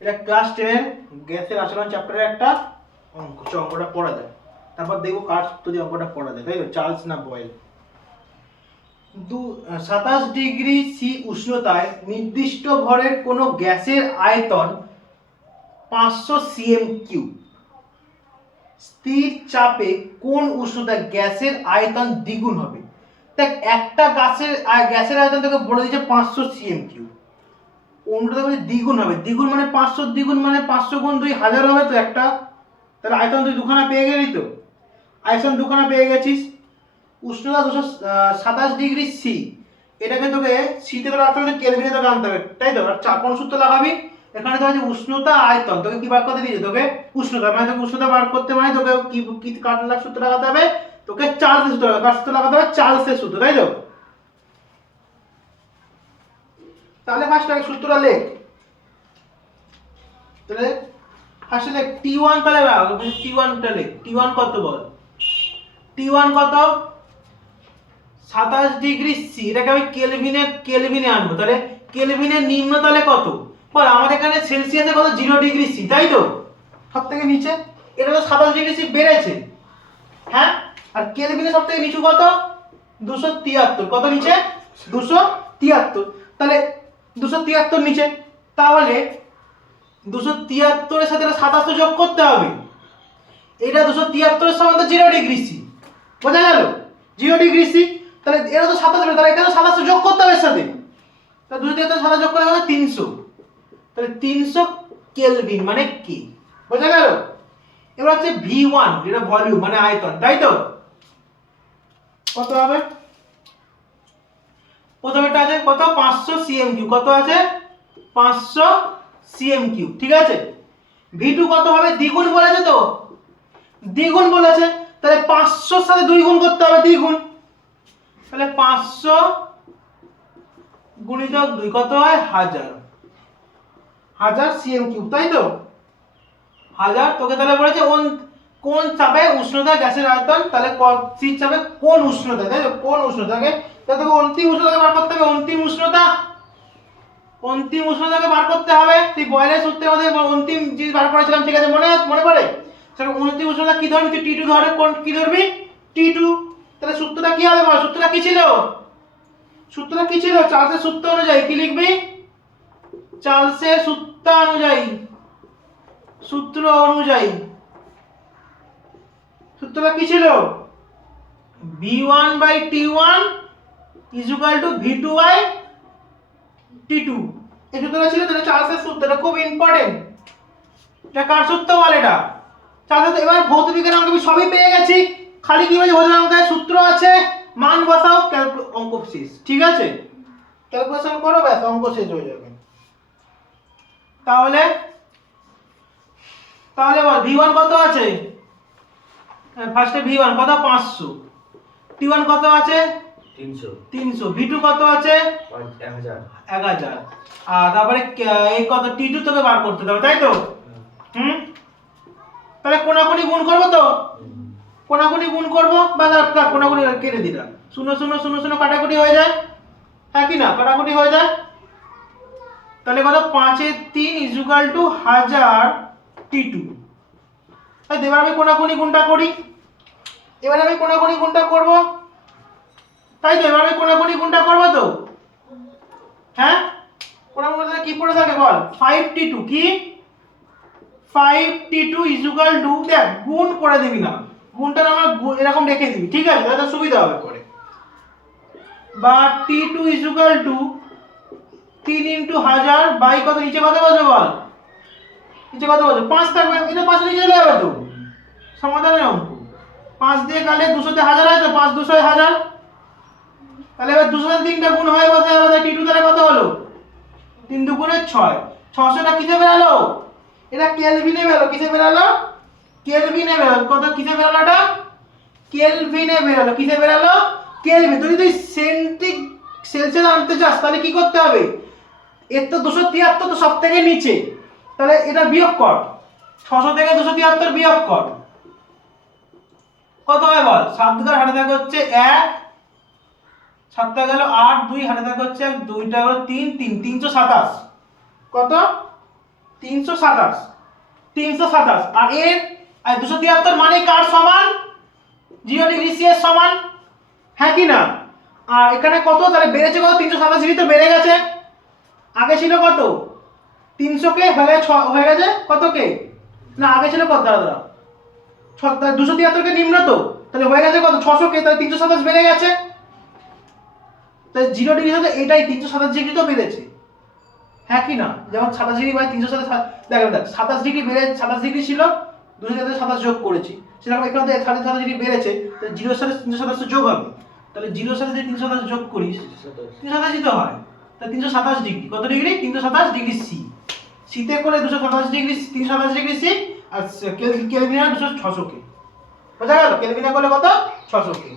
এটা ক্লাস 10 গ্যাসের আচরণ চ্যাপ্টারের একটা অঙ্ক, অঙ্কটা পড়া যায়, তারপর দেখবো কার সূত্র দিয়ে অঙ্কটা পড়া যায়, তাই তো? চার্লস না বয়েল। 27 ডিগ্রি সি উষ্ণতায় নির্দিষ্ট ভরের কোনো গ্যাসের আয়তন 500 সিএম কিউব। স্থির চাপে কোন উষ্ণতায় গ্যাসের আয়তন দ্বিগুণ হবে? দেখ, একটা গ্যাসের আয়তন তোকে বলে দিচ্ছে 500 সিএম কিউব, অন্যটা বলে দ্বিগুণ হবে। দ্বিগুণ মানে 500 দ্বিগুণ মানে 500 গুণ 2 1000 হবে তো একটা, তাহলে আয়তন তুই দুখানা পেয়ে গেলি তো, আয়তন দুখানা পেয়ে গেছিস। উষ্ণতা 227 ডিগ্রি সি, এটাকে তোকে সিতে তোর আসলে কেলভিনে তোকে আনতে হবে, তাই তো? আর কোন সূত্র লাগাবি? এখানে তোকে উষ্ণতা আয়তন, তোকে কি বার করতে দিয়েছে? তোকে উষ্ণতা, মানে তোকে উষ্ণতা বার করতে মানে তোকে কি কি কাটার সূত্র লাগাতে হবে? তোকে চার্লসের সূত্র লাগাতে হবে। কার সূত্র লাগাতে হবে? চার্লসের সূত্র, তাই তো? তাহলে ফার্স্ট আগে সূত্রটা লেখ। তাহলে ফার্স্টে লেখ T1, তাহলে T1 টা লেখ। T1 কত বল? T1 কত? 27 ডিগ্রি সি, এটাকে আমি কেলভিনে আনবো, তাহলে কেলভিনের নিম্ন তাহলে কত? বল, আমাদের এখানে সেলসিয়াসে কত? 0 ডিগ্রি সি, তাই তো? সব থেকে নিচে এটা তো 27 ডিগ্রি সি বেড়েছে, হ্যাঁ? আর কেলভিনে সব থেকে নিচু কত? 273। কত নিচে? 273। তাহলে 273 নিচে, তাহলে 273 এর সাথে 27 যোগ করতে হবে। এটা 273 এর সমান তো 0 ডিগ্রি সি, বোঝা গেল? 0 ডিগ্রি সি, তাহলে এটা তো 27, তাহলে এখানে 27 যোগ করতে হবে এর সাথে। তাহলে 273 27 যোগ করলে হবে 300, তাহলে 300 কেলভিন মানে কি, বোঝা গেল? এবার হচ্ছে V1, যেটা ভলিউম মানে আয়তন, তাই তো? কত হবে? প্রথমেটা আছে কত? 500 সিএম কিউব। কত আছে? 500 সিএম কিউব, ঠিক আছে। V2 কত হবে? দ্বিগুণ বলেছে তো, দ্বিগুণ বলেছে, তাহলে 500 সাথে 2 গুণ করতে হবে, দ্বিগুণ। তাহলে 500 গুণিতক 2 কত হয়? 1000 সিএম কিউব, তাই তো? 1000। তোকে তাহলে বলেছে কোন চাপে উষ্ণতা গ্যাসের আয়তন, তাহলে স্থির চাপে কোন উষ্ণতা, তাই তো? কোন উষ্ণতাকে, তাহলে তোকে অন্তিম উষ্ণতাকে বার করতে হবে। অন্তিম উষ্ণতাকে বার করতে হবে। তুই বয়লের সূত্রের মধ্যে অন্তিম যে বার করেছিলাম, ঠিক আছে? মনে পড়ে? তাহলে অন্তিম উষ্ণতা কি ধরবি? তুই T2 ধরে, কোন কি ধরবি? T2। তাহলে সূত্রটা কি হবে বল? সূত্রটা কি ছিল? চার্লসের সূত্র অনুযায়ী কি লিখবি? চার্লসের সূত্র অনুযায়ী, সূত্রটা কি ছিল? V1/T1 is equal to V2/T2। এই সূত্রটা ছিল, তাহলে চার্লসের সূত্র, এটা খুব ইম্পর্টেন্ট। এটা কার সূত্র বল? এটা চার্লসের। এবার ভৌত বিজ্ঞানের অঙ্ক সবই পেয়ে গেছি, খালি কি বলে ভৌত অঙ্কের সূত্র আছে, মান বসাও, অঙ্ক শেষ, ঠিক আছে? ক্যালকুলেশন করো, ব্যাস অঙ্ক শেষ হয়ে যাবে। তাহলে বল V1 কত আছে? ফার্স্টে V1 কত? 500। T1 কত আছে? 300। V2 কত আছে? 1000। আর তারপরে এই কত? T2 তোকে বার করতে হবে, তাই তো? তাহলে কোনাকুনি গুণ করব তো, কোনাকুনি গুণ করব, বা কোনাকুনি কেটে দিলাম, 0 0 0 0 কাটাকুটি হয়ে যায়, হ্যাঁ কি না? কাটাকুটি হয়ে যায়। তাহলে কত? 5 এর 3 = 1000 T2। তাই এবার আমি কোনাকুনি গুণটা করি, তাই তো? এবার আমি কোনাকুনি গুণটা করব তো, হ্যাঁ? কোনাকুনিতে কি পড়ে থাকে বল? 5T2 কি? 5T2 = দেখ, গুণ করে দিবি না, গুণটা আমরা এরকম রেখে দিবি, ঠিক আছে? তাহলে সুবিধা হবে পরে। বা T2 = 3 × 1000 বাই কত? নিচে কত বসবে বল? নিচে কত বসবে? 5 থাকবে, এটা 5 নিচে চলে যাবে তো, সমাধানের অঙ্ক। 5 দিয়ে কাটলে 200 তে 1000 আছে, 5 200 1000। তাহলে এবার 200 তে 3টা গুণ হয়ে বসে আমাদের T2 তাহলে কত হলো? 3 2 গুণে 6। 600টা কিসে বেরালো? এটা কেলভিনে বেরালো। কিসে বেরালো? কেলভিনে বেরালো। কত কিসে বেরালো? এটা কেলভিনে বেরালো। কিসে বেরালো? কেলভিন। যদি তুই সেলসিয়াস আনতে চাস, তাহলে কি করতে হবে? এর তো 273 তো সব থেকে নিচে, তাহলে এটা বিয়োগ কর, 600 থেকে 273 বিয়োগ কর, কত হয় বল? 7 ঘর হাতে থাকে হচ্ছে 1, 7টা গেল 8, 2 হাতে থাকে হচ্ছে 1, 2টা গেল 3, 3 327। কত? 327 327 আর এর 273 মানে কার সমান 0 ডিগ্রি সি এর সমান, হ্যাঁ কি না? আর এখানে কত তাহলে বেড়েছে কত 327 ডিগ্রি তো বেড়ে গেছে, আগে ছিল কত 300 কে হয়ে গেছে কত কে না আগে ছিল কত দাদা 273 কে নিম্ন তো তাহলে হয়ে গেছে কত 600 কে, তাহলে 327 বেড়ে গেছে, তাহলে 0 ডিগ্রি সাথে এটাই 327 ডিগ্রি তো বেড়েছে, হ্যাঁ কি না? যেমন 27 ডিগ্রি বাই 300 সাথে দেখেন 27 ডিগ্রি বেড়ে 27 ডিগ্রি ছিল 227 যোগ করেছি, সেরকম এখানে 27 ডিগ্রি বেড়েছে, তাহলে 0 এর সাথে 327 যোগ হবে, তাহলে 0 এর সাথে যদি 327 যোগ করি 327 তো হয়, তাহলে 327 ডিগ্রি কত ডিগ্রি 327 ডিগ্রি সি, সিতে করে 227 ডিগ্রি 327 ডিগ্রি সি, আর কেলভিনে 600 কে, বোঝা গেল? কেলভিনে করলে কত 600 কে।